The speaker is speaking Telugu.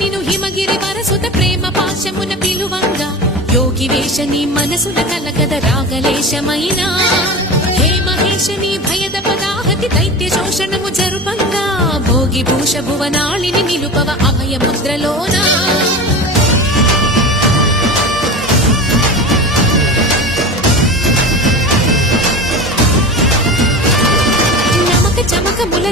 నిను హిమగిరి వరసుత ప్రేమ పాశమున పిలువంగా యోగి వేషని మనసుల కలగద రాగలేశమైనా హే మహేశని భయద పదాహతి దైత్య శోషణము జరుపంగా భోగి భూష భువనాళిని నిలుపవ అభయ ముద్రలోనా నమక చమకముల